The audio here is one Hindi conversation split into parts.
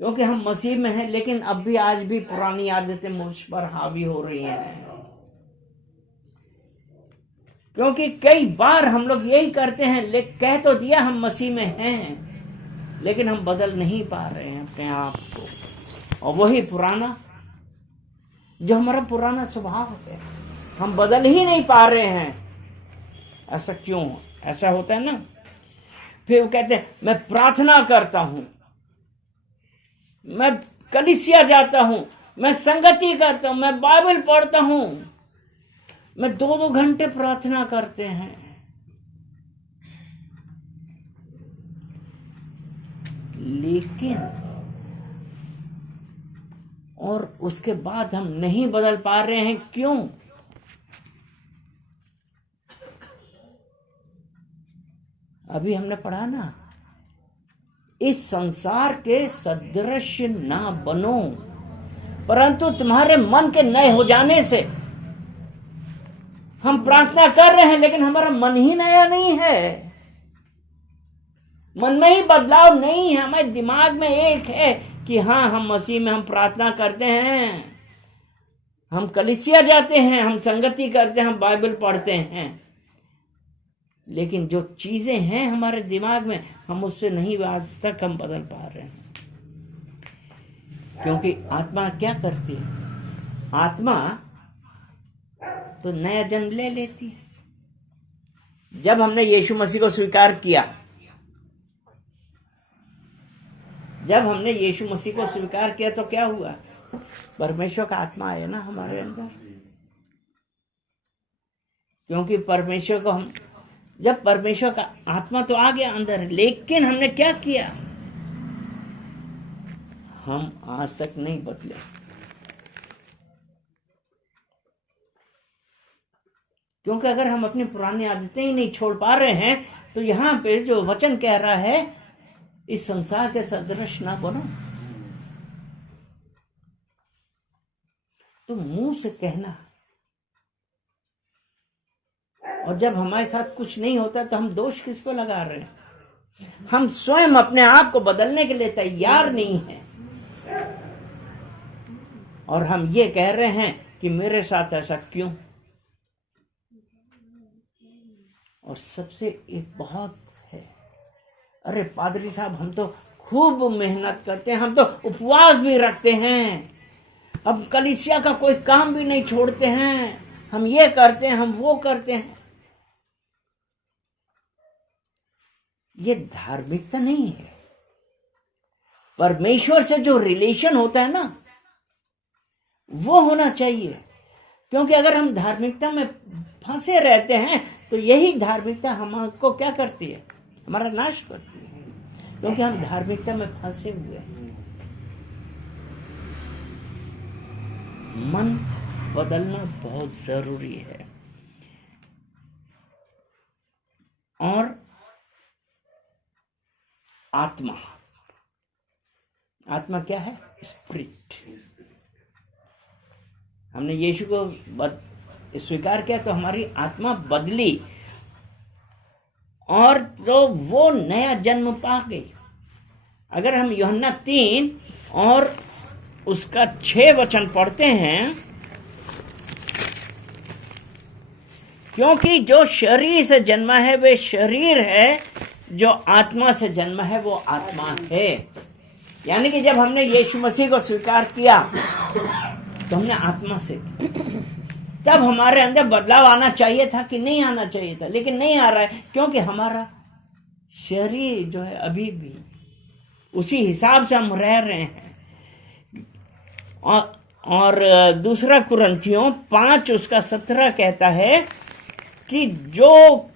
क्योंकि हम मसीह में हैं, लेकिन अब भी आज भी पुरानी आदतें मुझ पर हावी हो रही हैं। क्योंकि कई बार हम लोग यही करते हैं, कह तो दिया हम मसीह में हैं, लेकिन हम बदल नहीं पा रहे हैं अपने आप को। और वही पुराना, जो हमारा पुराना स्वभाव है, हम बदल ही नहीं पा रहे हैं। ऐसा क्यों? ऐसा होता है ना। फिर वो कहते हैं मैं प्रार्थना करता हूं, मैं कलीसिया जाता हूं, मैं संगति करता हूं, मैं बाइबल पढ़ता हूं, मैं 2-2 घंटे प्रार्थना करते हैं, लेकिन और उसके बाद हम नहीं बदल पा रहे हैं। क्यों? अभी हमने पढ़ा ना, इस संसार के सदृश ना बनो, परंतु तुम्हारे मन के नए हो जाने से। हम प्रार्थना कर रहे हैं, लेकिन हमारा मन ही नया नहीं है, मन में ही बदलाव नहीं है। हमारे दिमाग में एक है कि हाँ, हम मसीह में हम प्रार्थना करते हैं, हम कलीसिया जाते हैं, हम संगति करते हैं, हम बाइबल पढ़ते हैं, लेकिन जो चीजें हैं हमारे दिमाग में, हम उससे नहीं आज तक हम बदल पा रहे हैं। क्योंकि आत्मा क्या करती है? आत्मा तो नया जन्म ले लेती है। जब हमने यीशु मसीह को स्वीकार किया, जब हमने यीशु मसीह को स्वीकार किया तो क्या हुआ? परमेश्वर का आत्मा आया ना हमारे अंदर। क्योंकि परमेश्वर को हम, जब परमेश्वर का आत्मा तो आ गया अंदर, लेकिन हमने क्या किया? हम आज तक नहीं बदले। क्योंकि अगर हम अपनी पुरानी आदतें ही नहीं छोड़ पा रहे हैं, तो यहां पे जो वचन कह रहा है, इस संसार के सदृश ना बनो, तो मुंह से कहना, और जब हमारे साथ कुछ नहीं होता तो हम दोष किस पे लगा रहे हैं? हम स्वयं अपने आप को बदलने के लिए तैयार नहीं हैं, और हम ये कह रहे हैं कि मेरे साथ ऐसा क्यों। और सबसे एक बहुत है, अरे पादरी साहब, हम तो खूब मेहनत करते हैं, हम तो उपवास भी रखते हैं, अब कलीसिया का कोई काम भी नहीं छोड़ते हैं, हम ये करते हैं, हम वो करते हैं। ये धार्मिकता नहीं है। परमेश्वर से जो रिलेशन होता है ना, वो होना चाहिए। क्योंकि अगर हम धार्मिकता में फंसे रहते हैं, तो यही धार्मिकता हमको क्या करती है? हमारा नाश करती है। क्योंकि हम धार्मिकता में फंसे हुए हैं। मन बदलना बहुत जरूरी है। और आत्मा, आत्मा क्या है? स्पिरिट। हमने यीशु को स्वीकार किया तो हमारी आत्मा बदली, और तो वो नया जन्म पा गई। अगर हम यूहन्ना 3 और उसका 6 वचन पढ़ते हैं, क्योंकि जो शरीर से जन्मा है वे शरीर है, जो आत्मा से जन्मा है वो आत्मा है। यानी कि जब हमने यीशु मसीह को स्वीकार किया तो हमने आत्मा से, तब हमारे अंदर बदलाव आना चाहिए था कि नहीं आना चाहिए था, लेकिन नहीं आ रहा है। क्योंकि हमारा शरीर जो है अभी भी उसी हिसाब से हम रह रहे हैं। और दूसरा कुरिन्थियों 5 उसका 17 कहता है कि जो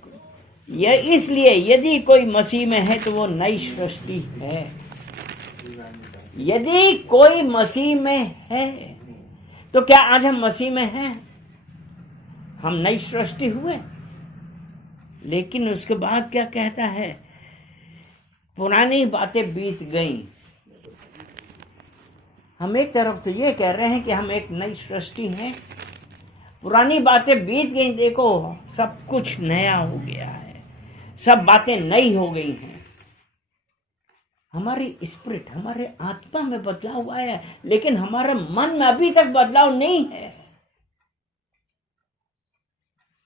इसलिए यदि कोई मसीह में है तो वो नई सृष्टि है। यदि कोई मसीह में है, तो क्या आज हम मसीह में हैं? हम नई सृष्टि हुए। लेकिन उसके बाद क्या कहता है? पुरानी बातें बीत गई। हम एक तरफ तो ये कह रहे हैं कि हम एक नई सृष्टि हैं, पुरानी बातें बीत गई, देखो सब कुछ नया हो गया है, सब बातें नई हो गई हैं। हमारी स्पिरिट, हमारे आत्मा में बदलाव आया है, लेकिन हमारे मन में अभी तक बदलाव नहीं है।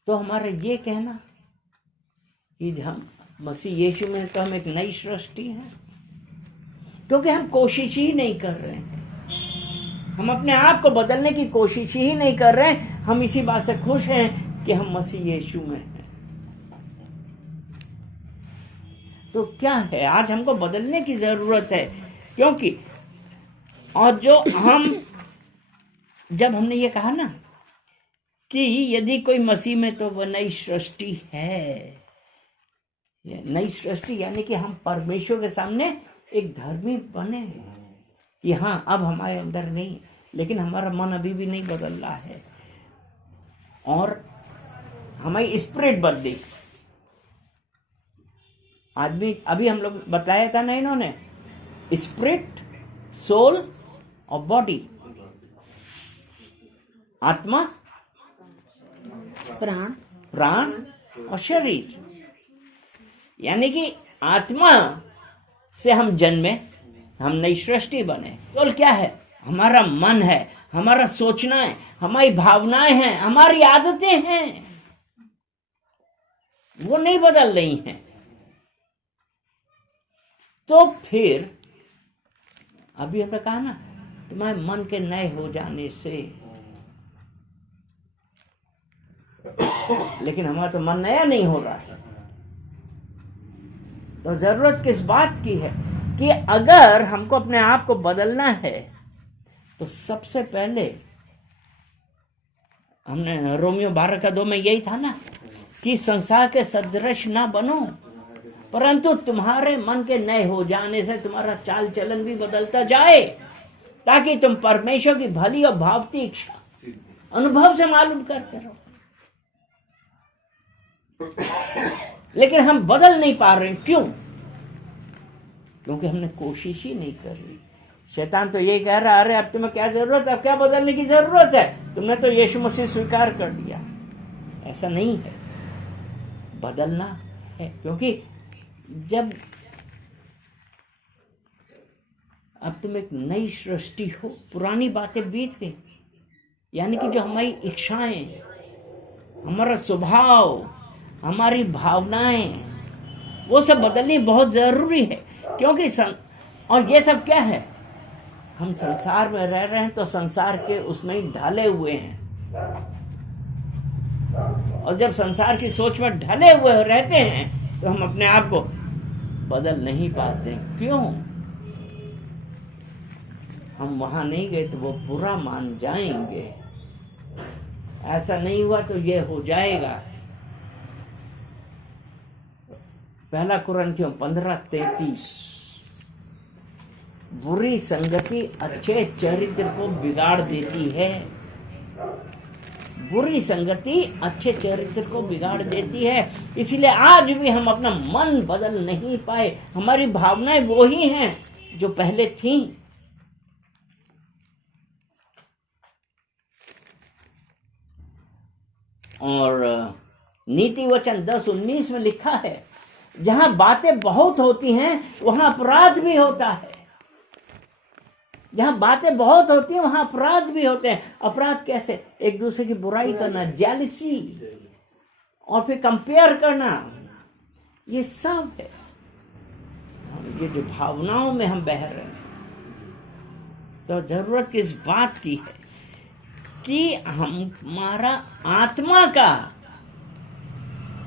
तो हमारा ये कहना कि हम मसीह यीशु में तो हम एक नई सृष्टि हैं, क्योंकि हम कोशिश ही नहीं कर रहे हैं, हम अपने आप को बदलने की कोशिश ही नहीं कर रहे हैं। हम इसी बात से खुश हैं कि हम मसीह यीशु में हैं। तो क्या है, आज हमको बदलने की जरूरत है, क्योंकि और जो हम जब हमने ये कहा ना कि यदि कोई मसीह में तो वह नई सृष्टि है, नई सृष्टि यानी कि हम परमेश्वर के सामने एक धर्मी बने कि हाँ, अब हमारे अंदर नहीं, लेकिन हमारा मन अभी भी नहीं बदल रहा है और हमारी स्पिरिट बदली। आदमी अभी हम लोग बताया था ना इन्होंने, स्पिरिट, सोल और बॉडी, आत्मा, प्राण और शरीर। यानी कि आत्मा से हम जन्मे, हम नई सृष्टि बने। सोल क्या है? हमारा मन है, हमारा सोचना है, हमारी भावनाएं हैं, हमारी आदतें हैं, वो नहीं बदल रही हैं। तो फिर अभी हमने कहा ना, तुम्हारे मन के नए हो जाने से, लेकिन हमारा तो मन नया नहीं हो रहा है। तो जरूरत किस बात की है कि अगर हमको अपने आप को बदलना है तो सबसे पहले हमने रोमियो 12:2 में यही था ना कि संसार के सदृश ना बनो, परंतु तुम्हारे मन के नए हो जाने से तुम्हारा चाल चलन भी बदलता जाए, ताकि तुम परमेश्वर की भली और भावती इच्छा अनुभव से मालूम करते रहो। लेकिन हम बदल नहीं पा रहे। क्यों? क्योंकि हमने कोशिश ही नहीं कर रही। शैतान तो यही कह रहा है, अरे अब तुम्हें क्या जरूरत है, अब क्या बदलने की जरूरत है, तुमने तो यीशु मसीह स्वीकार कर दिया। ऐसा नहीं है, बदलना है। क्योंकि जब अब तुम एक नई सृष्टि हो, पुरानी बातें बीत गई, यानी कि जो हमारी इच्छाएं, हमारा स्वभाव, हमारी भावनाएं, वो सब बदलनी बहुत जरूरी है। क्योंकि और ये सब क्या है, हम संसार में रह रहे हैं तो संसार के उसमें ही ढले हुए हैं, और जब संसार की सोच में ढले हुए रहते हैं तो हम अपने आप को बदल नहीं पाते। क्यों? हम वहां नहीं गए तो वो बुरा मान जाएंगे, ऐसा नहीं हुआ तो ये हो जाएगा। 1 कुरिन्थियों 15:33, बुरी संगति अच्छे चरित्र को बिगाड़ देती है। बुरी संगति अच्छे चरित्र को बिगाड़ देती है। इसलिए आज भी हम अपना मन बदल नहीं पाए। हमारी भावनाएं वो ही हैं जो पहले थीं। और नीति वचन 10:19 में लिखा है, जहां बातें बहुत होती हैं वहां अपराध भी होता है। जहां बातें बहुत होती हैं वहां अपराध भी होते हैं। अपराध कैसे? एक दूसरे की बुराई करना, जेलसी, और फिर कंपेयर करना, ये सब है। ये जो भावनाओं में हम बह रहे हैं, तो जरूरत किस बात की है कि हमारा आत्मा का,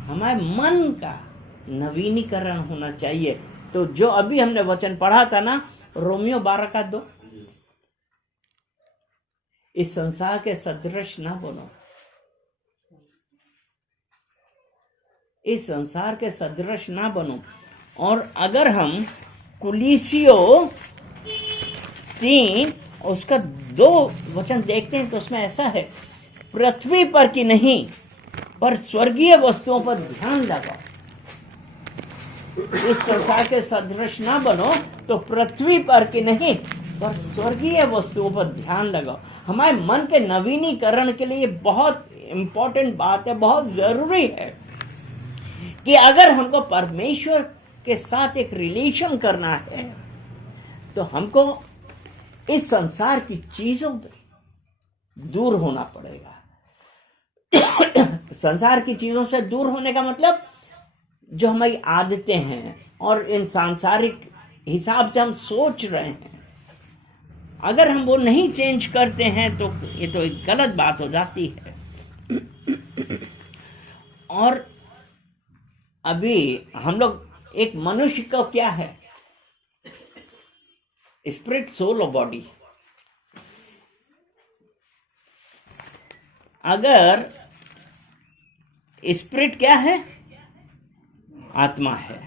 हमारे मन का नवीनीकरण होना चाहिए। तो जो अभी हमने वचन पढ़ा था ना, रोमियो 12:2, इस संसार के सदृश ना बनो, इस संसार के सदृश ना बनो। और अगर हम कुलीसियों 3 उसका 2 वचन देखते हैं तो उसमें ऐसा है, पृथ्वी पर की नहीं पर स्वर्गीय वस्तुओं पर ध्यान लगाओ। इस संसार के सदृश ना बनो तो पृथ्वी पर की नहीं पर स्वर्गीय वस्तुओं पर ध्यान लगाओ। हमारे मन के नवीनीकरण के लिए बहुत इंपॉर्टेंट बात है, बहुत जरूरी है कि अगर हमको परमेश्वर के साथ एक रिलेशन करना है तो हमको इस संसार की चीजों पे दूर होना पड़ेगा। संसार की चीजों से दूर होने का मतलब जो हमारी आदतें हैं और इन सांसारिक हिसाब से हम सोच रहे हैं, अगर हम वो नहीं चेंज करते हैं तो ये तो एक गलत बात हो जाती है। और अभी हम लोग एक मनुष्य को क्या है, स्पिरिट, सोल और बॉडी। अगर स्पिरिट क्या है, आत्मा है।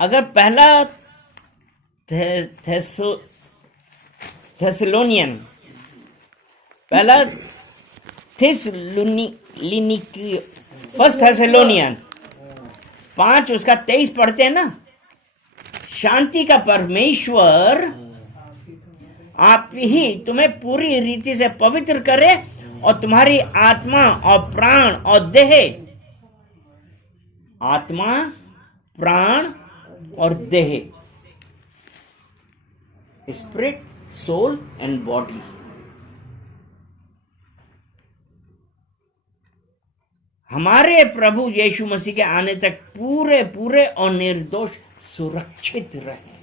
अगर पहला थेसलोनियन, पहला फर्स्ट थेसलोनियन 5 उसका 23 पढ़ते हैं ना, शांति का परमेश्वर आप ही तुम्हें पूरी रीति से पवित्र करे और तुम्हारी आत्मा और प्राण और देह, आत्मा, प्राण और देह, स्पिरिट, सोल एंड बॉडी, हमारे प्रभु यीशु मसीह के आने तक पूरे पूरे और निर्दोष सुरक्षित रहे।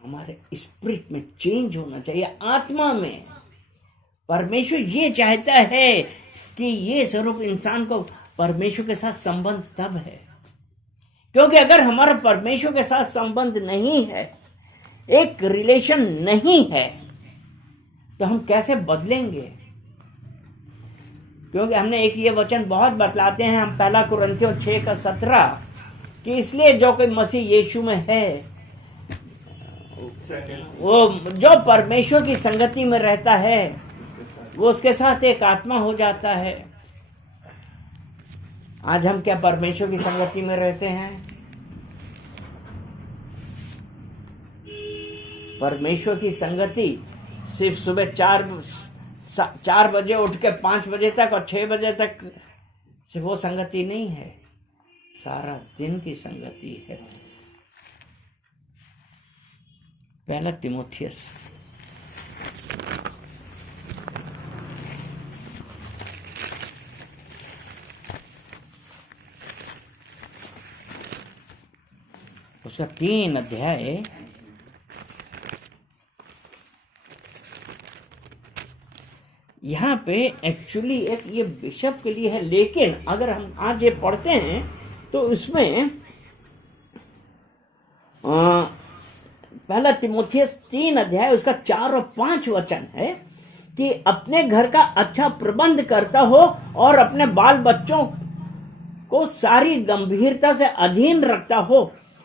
हमारे स्पिरिट में चेंज होना चाहिए, आत्मा में। परमेश्वर ये चाहता है कि ये स्वरूप इंसान को परमेश्वर के साथ संबंध तब है, क्योंकि अगर हमारा परमेश्वर के साथ संबंध नहीं है, एक रिलेशन नहीं है, तो हम कैसे बदलेंगे? क्योंकि हमने एक ये वचन बहुत बतलाते हैं हम, 1 कुरिन्थियों 6:17, कि इसलिए जो कोई मसीह यीशु में है वो जो परमेश्वर की संगति में रहता है वो उसके साथ एक आत्मा हो जाता है। आज हम क्या परमेश्वर की संगति में रहते हैं? परमेश्वर की संगति सिर्फ सुबह 4 बजे उठ के 5 बजे तक और 6 बजे तक सिर्फ वो संगति नहीं है, सारा दिन की संगति है। 1 तीमुथियुस उसका 3 अध्याय यहाँ पे एक्चुअली एक ये बिशप के लिए है, लेकिन अगर हम आज ये पढ़ते हैं तो उसमें 1 तीमुथियुस 3 अध्याय उसका 4 और 5 वचन है कि अपने घर का अच्छा प्रबंध करता हो और अपने बाल बच्चों को सारी गंभीरता से अधीन रखता हो।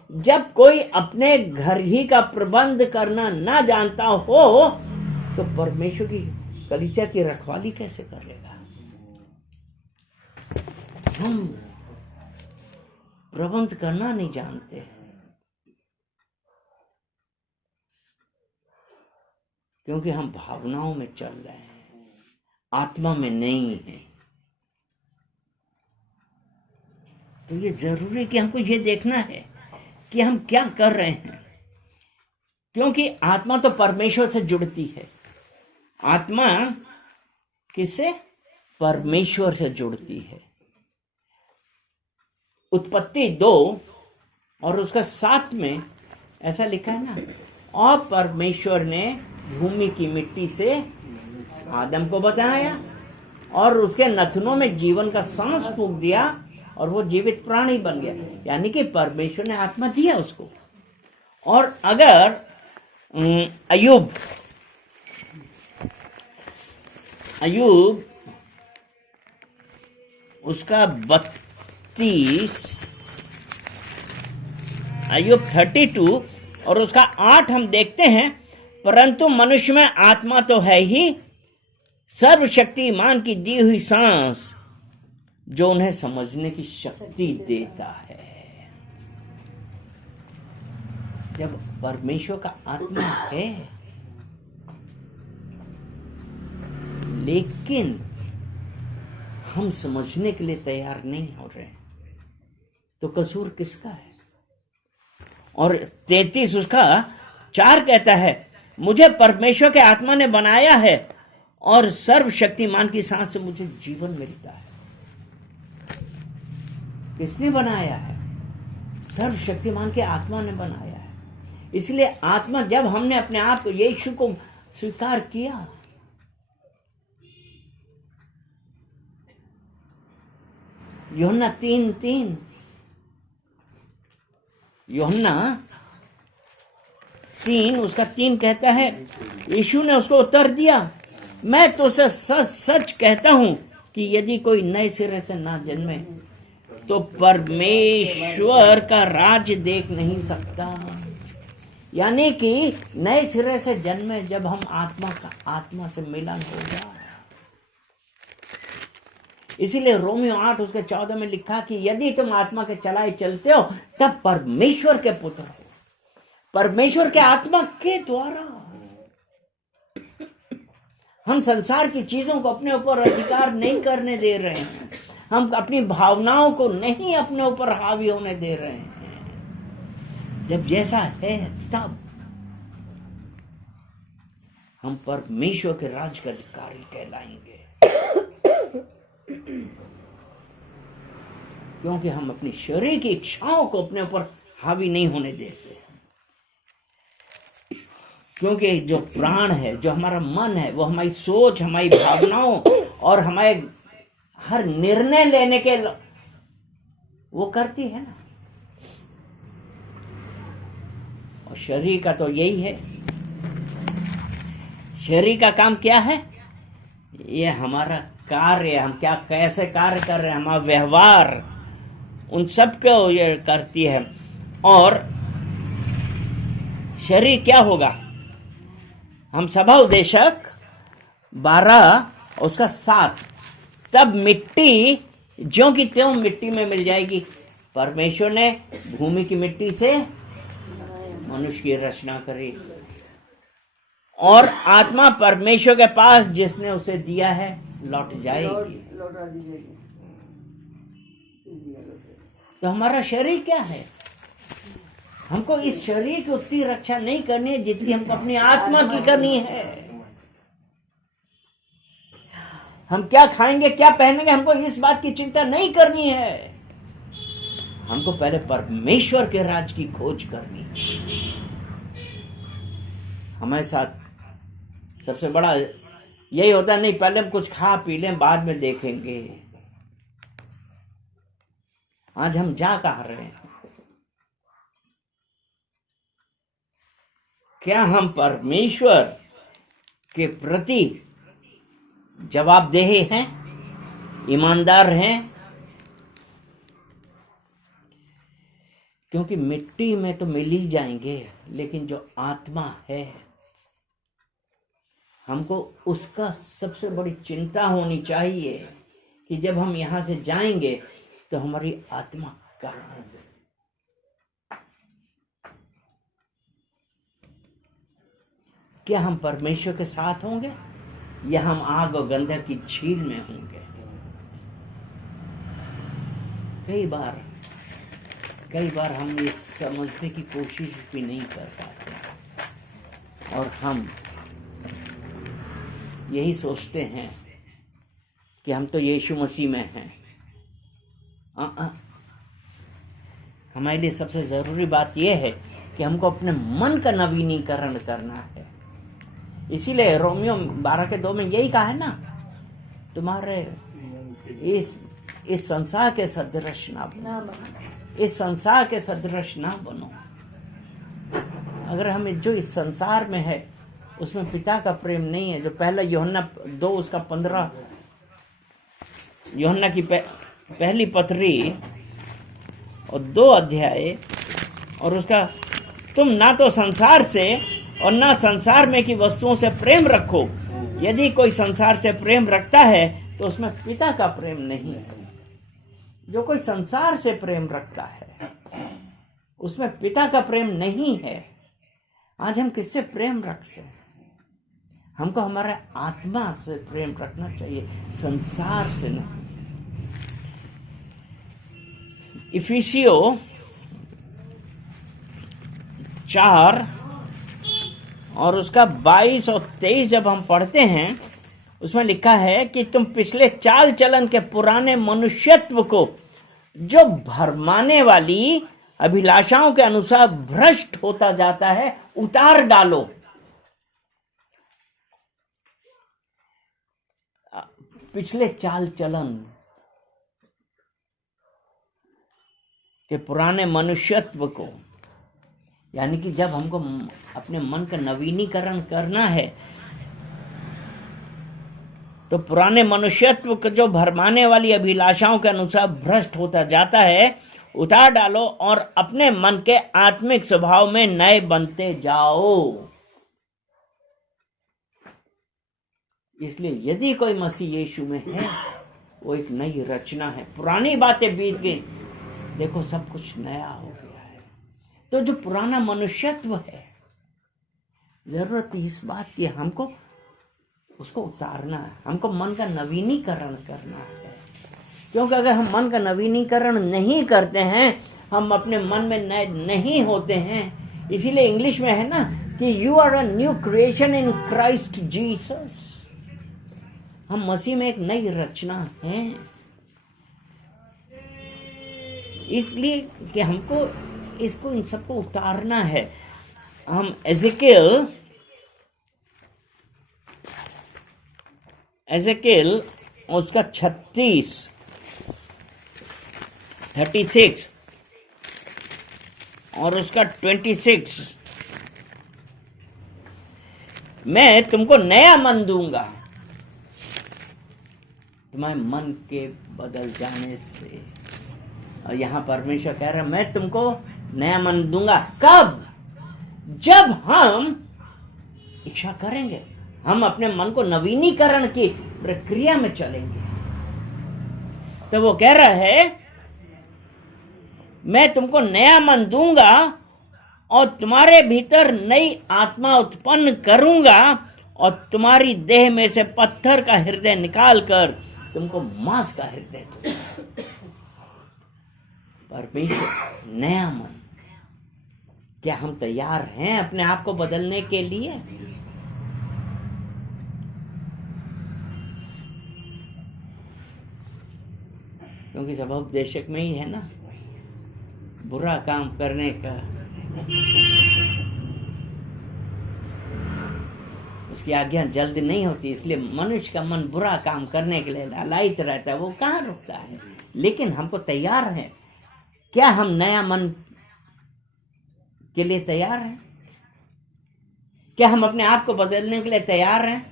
जब कोई अपने घर ही का प्रबंध करना ना जानता हो तो परमेश्वर की कलीसिया की रखवाली कैसे करेगा? हम प्रबंध करना नहीं जानते हैं क्योंकि हम भावनाओं में चल रहे हैं, आत्मा में नहीं है। तो ये जरूरी है कि हमको ये देखना है कि हम क्या कर रहे हैं, क्योंकि आत्मा तो परमेश्वर से जुड़ती है। आत्मा किससे? परमेश्वर से जुड़ती है। उत्पत्ति 2 और उसका 7 में ऐसा लिखा है ना, और परमेश्वर ने भूमि की मिट्टी से आदम को बनाया और उसके नथनों में जीवन का सांस फूंक दिया और वो जीवित प्राणी बन गया। यानी कि परमेश्वर ने आत्मा दिया उसको। और अगर अय्यूब उसका 32 और उसका 8 हम देखते हैं, परंतु मनुष्य में आत्मा तो है ही, सर्वशक्तिमान की दी हुई सांस जो उन्हें समझने की शक्ति देता है। जब परमेश्वर का आत्मा है, लेकिन हम समझने के लिए तैयार नहीं हो रहे, तो कसूर किसका है? और 33 उसका 4 कहता है, मुझे परमेश्वर के आत्मा ने बनाया है और सर्वशक्तिमान की सांस से मुझे जीवन मिलता है। किसने बनाया है? सर्वशक्तिमान के आत्मा ने बनाया है। इसलिए आत्मा, जब हमने अपने आप को, यीशु को स्वीकार किया, यूहन्ना 3:3, यूहन्ना 3 उसका 3 कहता है, यीशु ने उसको उत्तर दिया, मैं तुझसे सच सच कहता हूं कि यदि कोई नए सिरे से ना जन्मे तो परमेश्वर का राज्य देख नहीं सकता। यानी कि नए सिरे से जन्मे जब हम आत्मा से मिलन होगा। इसीलिए रोमियो 8 उसके 14 में लिखा कि यदि तुम आत्मा के चलाए चलते हो तब परमेश्वर के पुत्र हो। परमेश्वर के आत्मा के द्वारा हम संसार की चीजों को अपने ऊपर अधिकार नहीं करने दे रहे हैं। हम अपनी भावनाओं को नहीं अपने ऊपर हावी होने दे रहे हैं। जब जैसा है तब हम परमेश्वर के राज्य का अधिकारी कहलाएंगे, क्योंकि हम अपनी शरीर की इच्छाओं को अपने ऊपर हावी नहीं होने देते। क्योंकि जो प्राण है, जो हमारा मन है, वो हमारी सोच, हमारी भावनाओं और हमारे हर निर्णय लेने के वो करती है ना। और शरीर का तो यही है। शरीर का काम क्या है? ये हमारा कार्य, हम क्या कैसे कार्य कर रहे हैं, हमारा व्यवहार, उन सब को ये करती है। और शरीर क्या होगा? हम सभा उपदेशक 12 उसका 7, तब मिट्टी ज्यों की त्यों मिट्टी में मिल जाएगी। परमेश्वर ने भूमि की मिट्टी से मनुष्य की रचना करी और आत्मा परमेश्वर के पास जिसने उसे दिया है लौट जाएगी। तो हमारा शरीर क्या है? हमको इस शरीर की उतनी रक्षा नहीं करनी है जितनी हमको अपनी आत्मा की करनी है। हम क्या खाएंगे, क्या पहनेंगे, हमको इस बात की चिंता नहीं करनी है। हमको पहले परमेश्वर के राज्य की खोज करनी है। हमारे साथ सबसे बड़ा यही होता नहीं, पहले हम कुछ खा पी लें, बाद में देखेंगे। आज हम जा कहाँ रहे हैं? क्या हम परमेश्वर के प्रति जवाबदेह हैं, ईमानदार हैं? क्योंकि मिट्टी में तो मिल ही जाएंगे, लेकिन जो आत्मा है, हमको उसका सबसे बड़ी चिंता होनी चाहिए कि जब हम यहां से जाएंगे तो हमारी आत्मा कहाँ है। क्या हम परमेश्वर के साथ होंगे या हम आग और गंधक की झील में होंगे? कई बार हम ये समझने की कोशिश भी नहीं कर पाते और हम यही सोचते हैं कि हम तो यीशु मसीह में हैं। हमारे लिए सबसे जरूरी बात यह है कि हमको अपने मन का नवीनीकरण करना है। इसीलिए रोमियो 12:2 में यही कहा है ना, तुम्हारे इस संसार के सदृश ना बनो, इस संसार के सदृश ना बनो। अगर हमें जो इस संसार में है उसमें पिता का प्रेम नहीं है, जो पहला यूहन्ना 2 उसका 15, यूहन्ना की पहली पत्री और 2 अध्याय और उसका, तुम ना तो संसार से और ना संसार में की वस्तुओं से प्रेम रखो। यदि कोई संसार से प्रेम रखता है तो उसमें पिता का प्रेम नहीं है। जो कोई संसार से प्रेम रखता है उसमें पिता का प्रेम नहीं है। आज हम किससे प्रेम रखते हैं? हमको हमारे आत्मा से प्रेम रखना चाहिए, संसार से नहीं। इफिसियो 4 और उसका 22 और 23 जब हम पढ़ते हैं, उसमें लिखा है कि तुम पिछले चाल चलन के पुराने मनुष्यत्व को जो भरमाने वाली अभिलाषाओं के अनुसार भ्रष्ट होता जाता है उतार डालो। पिछले चाल चलन के पुराने मनुष्यत्व को, यानी कि जब हमको अपने मन का नवीनीकरण करना है तो पुराने मनुष्यत्व को जो भरमाने वाली अभिलाषाओं के अनुसार भ्रष्ट होता जाता है उतार डालो और अपने मन के आत्मिक स्वभाव में नए बनते जाओ। इसलिए यदि कोई मसीह यीशु में है वो एक नई रचना है, पुरानी बातें बीत गई, देखो सब कुछ नया हो गया है। तो जो पुराना मनुष्यत्व है, जरूरत इस बात की हमको उसको उतारना है, हमको मन का नवीनीकरण करना है। क्योंकि अगर हम मन का नवीनीकरण नहीं करते हैं, हम अपने मन में नए नहीं होते हैं। इसीलिए इंग्लिश में है ना कि you are a new creation in Christ Jesus. हम मसीह में एक नई रचना है। इसलिए कि हमको इसको इन सबको उतारना है। हम एजेकियल उसका 36 और उसका 26, मैं तुमको नया मन दूंगा तुम्हारे मन के बदल जाने से। और यहां परमेश्वर कह रहा है मैं तुमको नया मन दूंगा। कब? जब हम इच्छा करेंगे, हम अपने मन को नवीनीकरण की प्रक्रिया में चलेंगे। तो वो कह रहा है मैं तुमको नया मन दूंगा और तुम्हारे भीतर नई आत्मा उत्पन्न करूंगा और तुम्हारी देह में से पत्थर का हृदय निकालकर तुमको मांस का हृदय दूंगा। परमेश्वर नया मन। क्या हम तैयार हैं अपने आप को बदलने के लिए? क्योंकि सब उपदेशक में ही है ना, बुरा काम करने का उसकी आज्ञा जल्द नहीं होती। इसलिए मनुष्य का मन बुरा काम करने के लिए लालायित रहता है, वो कहाँ रुकता है। लेकिन हमको तैयार है। क्या हम नया मन के लिए तैयार हैं? क्या हम अपने आप को बदलने के लिए तैयार हैं?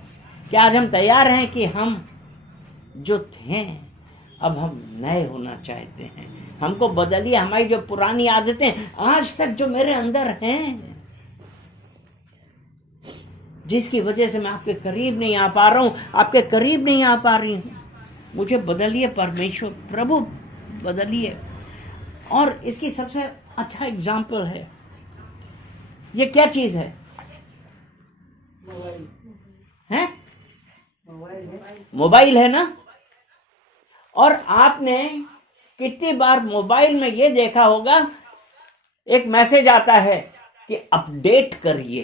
क्या आज हम तैयार हैं कि हम जो थे अब हम नए होना चाहते हैं? हमको बदलिए। हमारी जो पुरानी आदतें आज तक जो मेरे अंदर हैं, जिसकी वजह से मैं आपके करीब नहीं आ पा रहा हूं, आपके करीब नहीं आ पा रही हूं, मुझे बदलिए परमेश्वर, प्रभु बदलिए। और इसकी सबसे अच्छा एग्जाम्पल है, ये क्या चीज है? मोबाइल है ना। और आपने कितनी बार मोबाइल में ये देखा होगा, एक मैसेज आता है कि अपडेट करिए।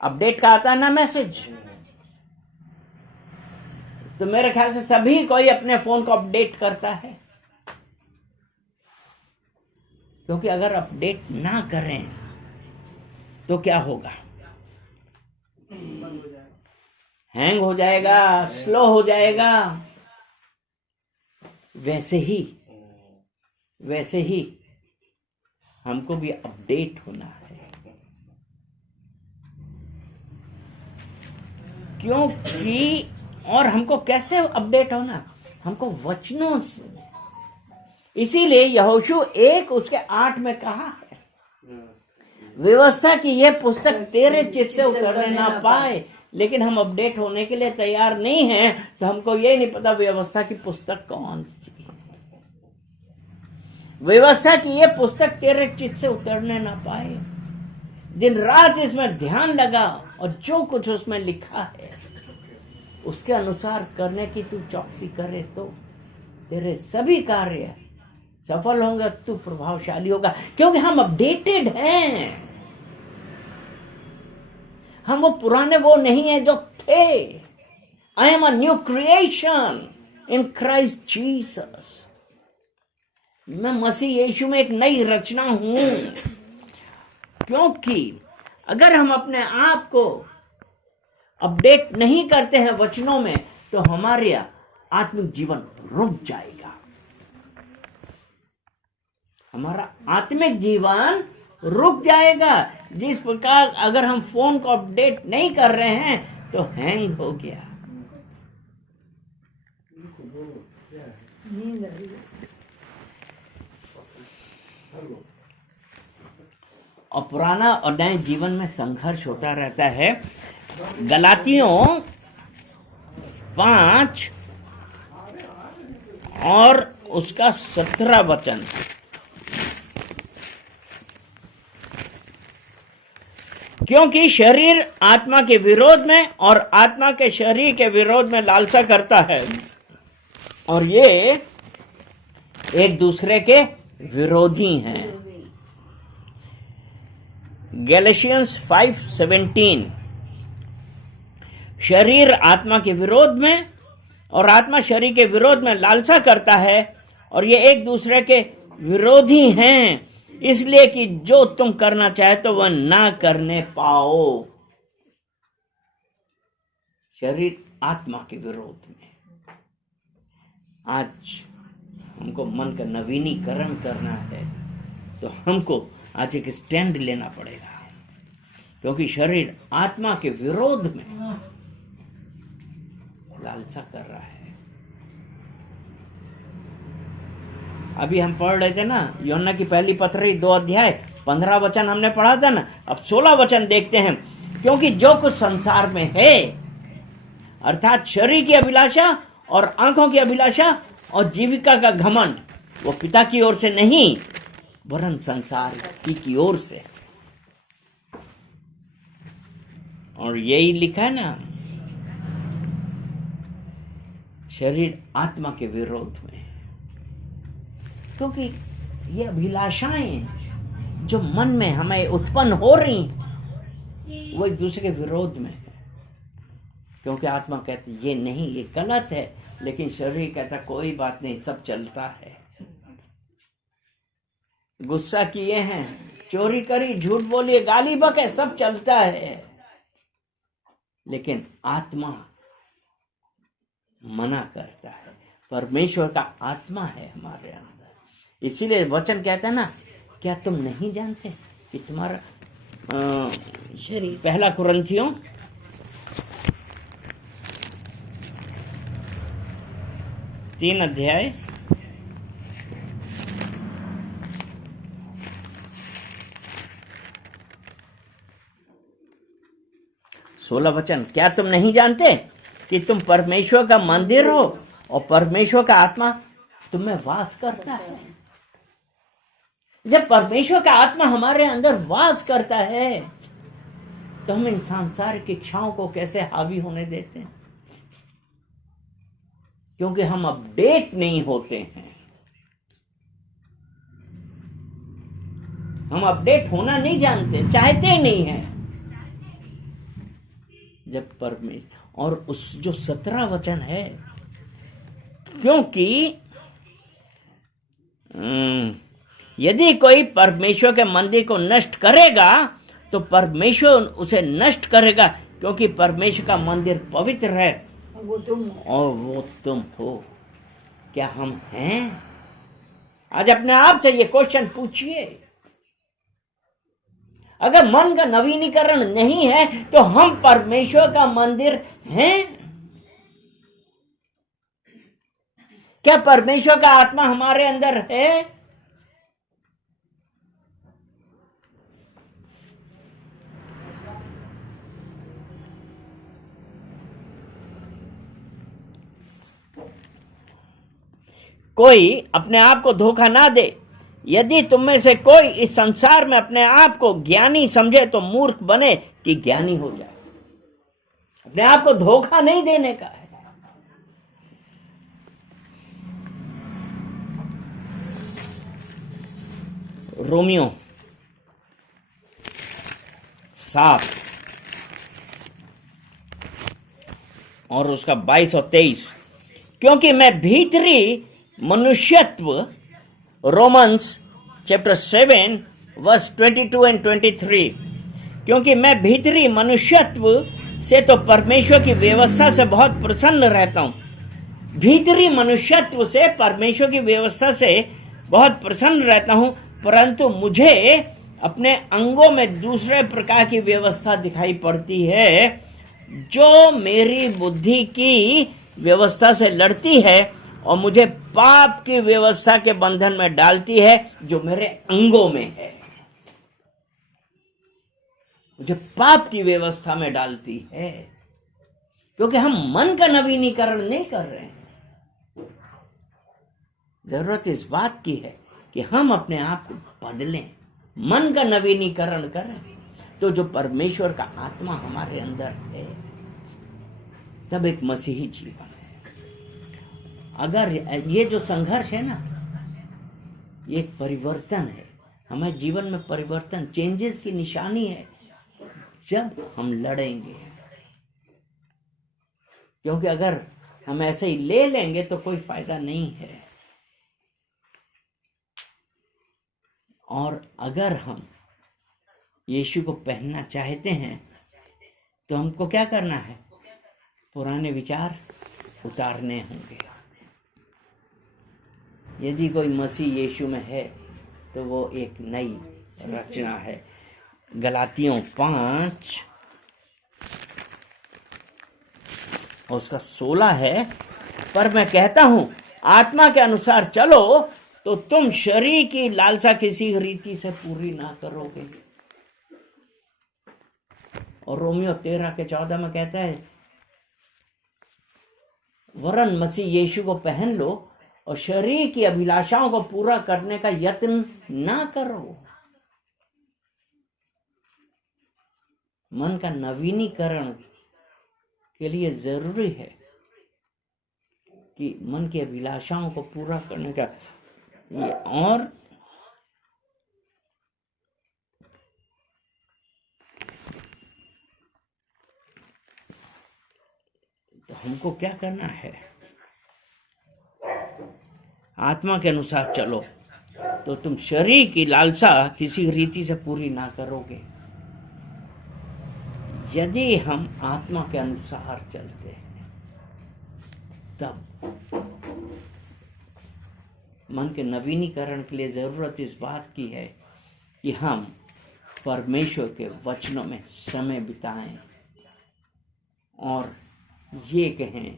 अपडेट का आता है ना मैसेज। तो मेरे ख्याल से सभी कोई अपने फोन को अपडेट करता है। क्योंकि अगर अपडेट ना करें तो क्या होगा? हैंग हो जाएगा, स्लो हो जाएगा। वैसे ही हमको भी अपडेट होना है। क्योंकि और हमको कैसे अपडेट होना? हमको वचनों से। इसीलिए यहोशू 1 उसके 8 में कहा है, व्यवस्था की यह पुस्तक तेरे चित्त से उतरने ना पाए। लेकिन हम अपडेट होने के लिए तैयार नहीं हैं, तो हमको ये नहीं पता व्यवस्था की पुस्तक कौन सी है। व्यवस्था की ये पुस्तक तेरे चित्त से उतरने ना पाए। दिन रात इसमें ध्यान लगा और जो कुछ उसमें लिखा है उसके अनुसार करने की तू चौकसी करे तो तेरे सभी कार्य सफल होगा, तू प्रभावशाली होगा, क्योंकि हम अपडेटेड हैं। हम वो पुराने वो नहीं है जो थे। I am a new creation in Christ Jesus. मैं मसीह यीशु में एक नई रचना हूं। क्योंकि अगर हम अपने आप को अपडेट नहीं करते हैं वचनों में, तो हमारे आत्मिक जीवन रुक जाएगा। हमारा आत्मिक जीवन रुक जाएगा। जिस प्रकार अगर हम फोन को अपडेट नहीं कर रहे हैं तो हैंग हो गया। और पुराना और नए जीवन में संघर्ष होता रहता है। गलातियों 5 और उसका 17 वचन। क्योंकि शरीर आत्मा के विरोध में और आत्मा के शरीर के विरोध में लालसा करता है, और ये एक दूसरे के विरोधी हैं। गैलेशियंस 5:17। शरीर आत्मा के विरोध में और आत्मा शरीर के विरोध में लालसा करता है, और ये एक दूसरे के विरोधी हैं, इसलिए कि जो तुम करना चाहते हो वह ना करने पाओ। शरीर आत्मा के विरोध में। आज हमको मन का नवीनीकरण करना है, तो हमको आज एक स्टैंड लेना पड़ेगा, क्योंकि शरीर आत्मा के विरोध में लालसा कर रहा है। अभी हम पढ़ रहे थे ना यूहन्ना की पहली पत्री 2 अध्याय 15 वचन हमने पढ़ा था ना। अब 16 वचन देखते हैं। क्योंकि जो कुछ संसार में है, अर्थात शरीर की अभिलाषा और आंखों की अभिलाषा और जीविका का घमंड, वो पिता की ओर से नहीं वरन संसार की ओर से। और यही लिखा है ना, शरीर आत्मा के विरोध में। क्योंकि ये अभिलाषाएं जो मन में हमें उत्पन्न हो रही, वो एक दूसरे के विरोध में है। क्योंकि आत्मा कहती ये नहीं, ये गलत है, लेकिन शरीर कहता कोई बात नहीं, सब चलता है। गुस्सा किए हैं, चोरी करी, झूठ बोलिए, गाली बके, सब चलता है, लेकिन आत्मा मना करता है। परमेश्वर का आत्मा है हमारे अंदर। इसीलिए वचन कहता है ना, क्या तुम नहीं जानते कि तुम्हारा शरीर, 1 कुरिन्थियों 3 अध्याय 16 वचन। क्या तुम नहीं जानते कि तुम परमेश्वर का मंदिर हो और परमेश्वर का आत्मा तुम में वास करता है? जब परमेश्वर का आत्मा हमारे अंदर वास करता है, तो हम इन सांसारिक इच्छाओं को कैसे हावी होने देते हैं? क्योंकि हम अपडेट नहीं होते हैं। हम अपडेट होना नहीं जानते, चाहते ही नहीं हैं। जब परमेश्वर, और उस जो 17 वचन है, क्योंकि यदि कोई परमेश्वर के मंदिर को नष्ट करेगा तो परमेश्वर उसे नष्ट करेगा, क्योंकि परमेश्वर का मंदिर पवित्र है और वो तुम हो। क्या हम हैं? आज अपने आप से ये क्वेश्चन पूछिए। अगर मन का नवीनीकरण नहीं है तो हम परमेश्वर का मंदिर हैं? क्या परमेश्वर का आत्मा हमारे अंदर है? कोई अपने आप को धोखा ना दे। यदि तुम में से कोई इस संसार में अपने आप को ज्ञानी समझे तो मूर्ख बने कि ज्ञानी हो जाए। अपने आप को धोखा नहीं देने का है। रोमियो 7 और उसका 22 और 23, क्योंकि मैं भीतरी मनुष्यत्व, रोमन्स चैप्टर 7 वर्स 22 एंड 23, क्योंकि मैं भीतरी मनुष्यत्व से तो परमेश्वर की व्यवस्था से बहुत प्रसन्न रहता हूं। भीतरी मनुष्यत्व से परमेश्वर की व्यवस्था से बहुत प्रसन्न रहता हूं, परंतु मुझे अपने अंगों में दूसरे प्रकार की व्यवस्था दिखाई पड़ती है, जो मेरी बुद्धि की व्यवस्था से लड़ती है और मुझे पाप की व्यवस्था के बंधन में डालती है, जो मेरे अंगों में है। मुझे पाप की व्यवस्था में डालती है, क्योंकि हम मन का नवीनीकरण नहीं कर रहे हैं। जरूरत इस बात की है कि हम अपने आप को बदलें, मन का नवीनीकरण करें, तो जो परमेश्वर का आत्मा हमारे अंदर है, तब एक मसीही जीवन है। अगर ये जो संघर्ष है ना, ये एक परिवर्तन है, हमारे जीवन में परिवर्तन, चेंजेस की निशानी है जब हम लड़ेंगे। क्योंकि अगर हम ऐसे ही ले लेंगे तो कोई फायदा नहीं है। और अगर हम यीशु को पहनना चाहते हैं तो हमको क्या करना है? पुराने विचार उतारने होंगे। यदि कोई मसीह यीशु में है तो वो एक नई रचना है। गलातियों 5 और उसका 16 है, पर मैं कहता हूं आत्मा के अनुसार चलो तो तुम शरीर की लालसा किसी रीति से पूरी ना करोगे। और रोमियो 13 के 14 में कहता है, वरन मसीह यीशु को पहन लो और शरीर की अभिलाषाओं को पूरा करने का यत्न ना करो। मन का नवीनीकरण के लिए जरूरी है कि मन की अभिलाषाओं को पूरा करने का और तो हमको क्या करना है? आत्मा के अनुसार चलो तो तुम शरीर की लालसा किसी रीति से पूरी ना करोगे। यदि हम आत्मा के अनुसार चलते हैं तब मन के नवीनीकरण के लिए जरूरत इस बात की है कि हम परमेश्वर के वचनों में समय बिताएं और ये कहें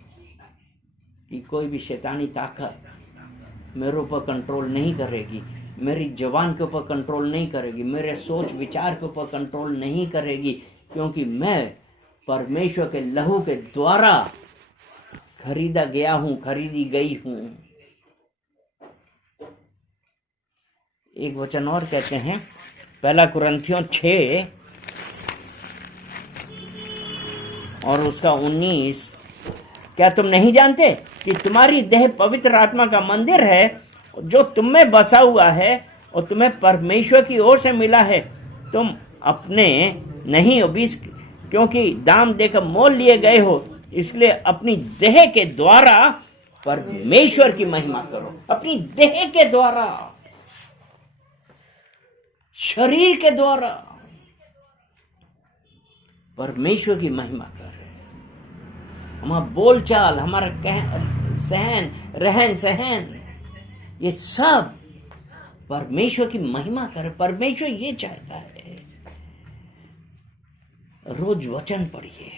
कि कोई भी शैतानी ताकत मेरे ऊपर कंट्रोल नहीं करेगी, मेरी जवान के ऊपर कंट्रोल नहीं करेगी, मेरे सोच विचार के ऊपर कंट्रोल नहीं करेगी, क्योंकि मैं परमेश्वर के लहू के द्वारा खरीदा गया हूं, खरीदी गई हूं। एक वचन और कहते हैं, पहला कुरिन्थियों 6 और उसका 19, क्या तुम नहीं जानते कि तुम्हारी देह पवित्र आत्मा का मंदिर है जो तुम में बसा हुआ है और तुम्हें परमेश्वर की ओर से मिला है, तुम अपने नहीं हो, क्योंकि दाम देकर मोल लिए गए हो, इसलिए अपनी देह के द्वारा परमेश्वर की महिमा करो। अपनी देह के द्वारा, शरीर के द्वारा परमेश्वर की महिमा कर रहे हैं। हमारा बोलचाल, हमारा सहन, रहन सहन, ये सब परमेश्वर की महिमा करे। परमेश्वर ये चाहता है। रोज वचन पढ़िए,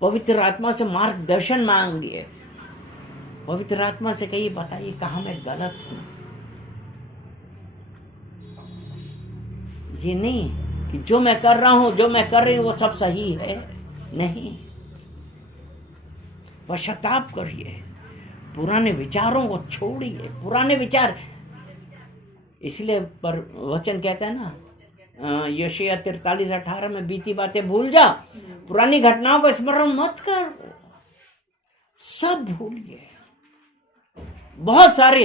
पवित्र आत्मा से मार्गदर्शन मांगिए, पवित्र आत्मा से कहिए बताइए कहां मैं गलत हूं। ये नहीं कि जो मैं कर रहा हूं, जो मैं कर रही हूं वो सब सही है, नहीं। पश्चाताप करिए, पुराने विचारों को छोड़िए। पुराने विचार, इसलिए पर वचन कहता है ना, यशायाह 43:18 में, बीती बातें भूल जा, पुरानी घटनाओं को स्मरण मत कर, सब भूलिए। बहुत सारे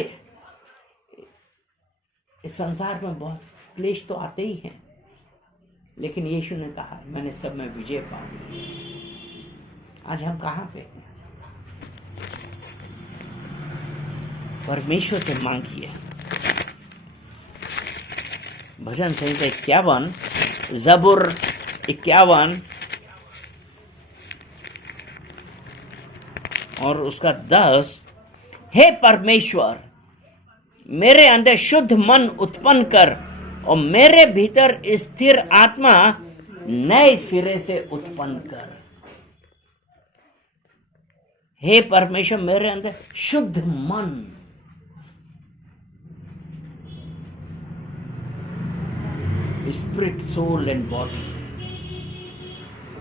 इस संसार में बहुत क्लेश तो आते ही हैं, लेकिन यीशु ने कहा मैंने सब में विजय पा ली। आज हम कहाँ पे हैं? परमेश्वर से मांगिए। भजन संहिता 51, जबूर 51 और उसका 10, हे परमेश्वर मेरे अंदर शुद्ध मन उत्पन्न कर और मेरे भीतर स्थिर आत्मा नए सिरे से उत्पन्न कर। हे परमेश्वर मेरे अंदर शुद्ध मन, स्पिरिट, सोल एंड बॉडी,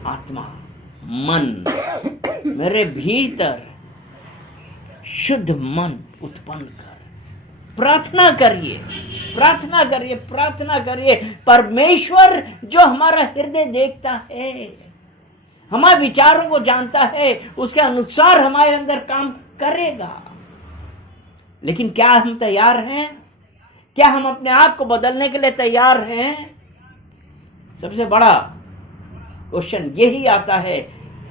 आत्मा, मन, मेरे भीतर शुद्ध मन उत्पन्न कर। प्रार्थना करिए, प्रार्थना करिए, प्रार्थना करिए। परमेश्वर जो हमारा हृदय देखता है, हमारे विचारों को जानता है, उसके अनुसार हमारे अंदर काम करेगा। लेकिन क्या हम तैयार हैं? क्या हम अपने आप को बदलने के लिए तैयार हैं? सबसे बड़ा क्वेश्चन यही आता है,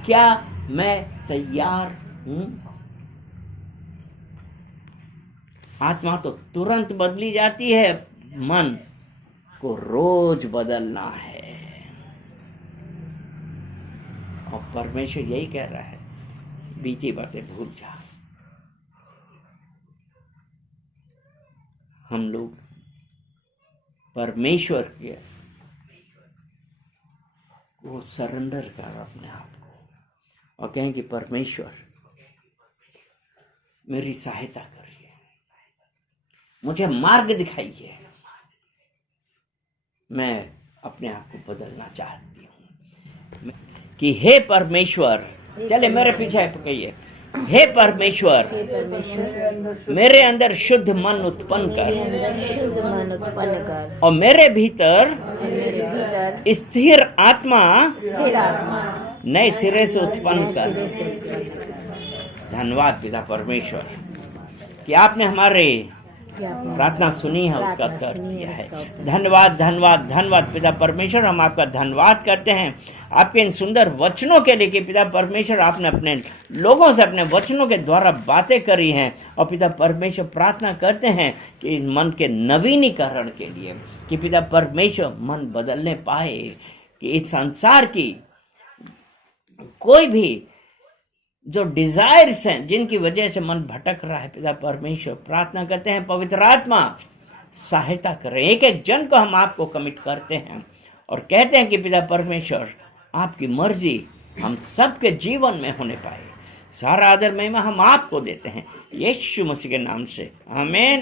क्या मैं तैयार हूं? आत्मा तो तुरंत बदली जाती है, मन को रोज बदलना है। और परमेश्वर यही कह रहा है, बीती बातें भूल जा। हम लोग परमेश्वर के वो सरेंडर कर अपने आप को और कहें कि परमेश्वर मेरी सहायता करिए, मुझे मार्ग दिखाइए, मैं अपने आप को बदलना चाहती हूँ। कि हे परमेश्वर, चले मेरे पीछे कहिए, हे परमेश्वर मेरे अंदर शुद्ध मन उत्पन्न कर और मेरे भीतर स्थिर आत्मा नए सिरे से उत्पन्न कर। धन्यवाद पिता परमेश्वर कि आपने हमारे प्रार्थना सुनी है, उसका उत्तर दिया है। धन्यवाद, धन्यवाद, धन्यवाद पिता परमेश्वर। हम आपका धन्यवाद करते हैं आपके इन सुंदर वचनों के लिए कि पिता परमेश्वर आपने अपने लोगों से अपने वचनों के द्वारा बातें करी हैं। और पिता परमेश्वर प्रार्थना करते हैं कि मन के नवीनीकरण के लिए, कि पिता परमेश्वर मन बदलने पाए, कि इस संसार की कोई भी जो डिजायर्स हैं जिनकी वजह से मन भटक रहा है, पिता परमेश्वर प्रार्थना करते हैं पवित्र आत्मा सहायता करें। एक एक जन को हम आपको कमिट करते हैं और कहते हैं कि पिता परमेश्वर आपकी मर्जी हम सबके जीवन में होने पाए। सारा आदर महिमा हम आपको देते हैं यीशु मसीह के नाम से, आमीन।